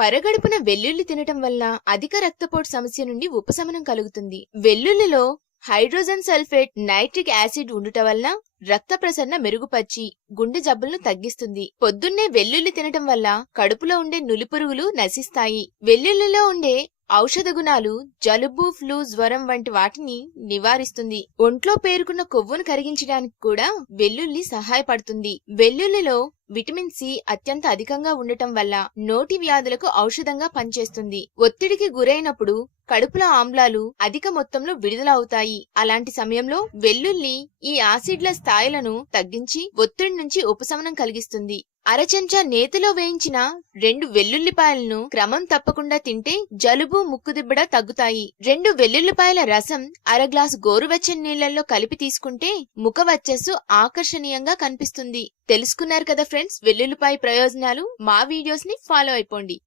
పరగడుపున వెల్లుల్లి తినటం వల్ల అధిక రక్తపోటు సమస్య నుండి ఉపశమనం కలుగుతుంది. వెల్లుల్లిలో హైడ్రోజన్ సల్ఫేట్, నైట్రిక్ యాసిడ్ ఉండుట వల్ల రక్త ప్రసరణ మెరుగుపరిచి గుండె జబ్బులను తగ్గిస్తుంది. పొద్దున్నే వెల్లుల్లి తినటం వల్ల కడుపులో ఉండే నులిపురుగులు నశిస్తాయి. వెల్లుల్లిలో ఉండే ఔషధ గుణాలు జలుబు, ఫ్లూ, జ్వరం వంటి వాటిని నివారిస్తుంది. ఒంట్లో పేరుకున్న కొవ్వును కరిగించడానికి కూడా వెల్లుల్లి సహాయపడుతుంది. వెల్లుల్లిలో విటమిన్ సి అత్యంత అధికంగా ఉండటం వల్ల నోటి వ్యాధులకు ఔషధంగా పనిచేస్తుంది. ఒత్తిడికి గురైనప్పుడు కడుపులో ఆమ్లాలు అధిక మొత్తంలో విడుదల అవుతాయి. అలాంటి సమయంలో వెల్లుల్లి ఈ యాసిడ్ల స్థాయిలను తగ్గించి ఒత్తిడి నుంచి ఉపశమనం కలిగిస్తుంది. అర చెంచా నేతిలో వేయించిన 2 వెల్లుల్లిపాయలను క్రమం తప్పకుండా తింటే జలుబు, ముక్కుదిబ్బడ తగ్గుతాయి. 2 వెల్లుల్లిపాయల రసం అర గ్లాసు గోరువెచ్చని నీళ్లలో కలిపి తీసుకుంటే ముఖ వచ్చస్సు ఆకర్షణీయంగా కనిపిస్తుంది. తెలుసుకున్నారు కదా ఫ్రెండ్స్ వెల్లుల్లిపాయ ప్రయోజనాలు. మా వీడియోస్ ని ఫాలో అయిపోండి.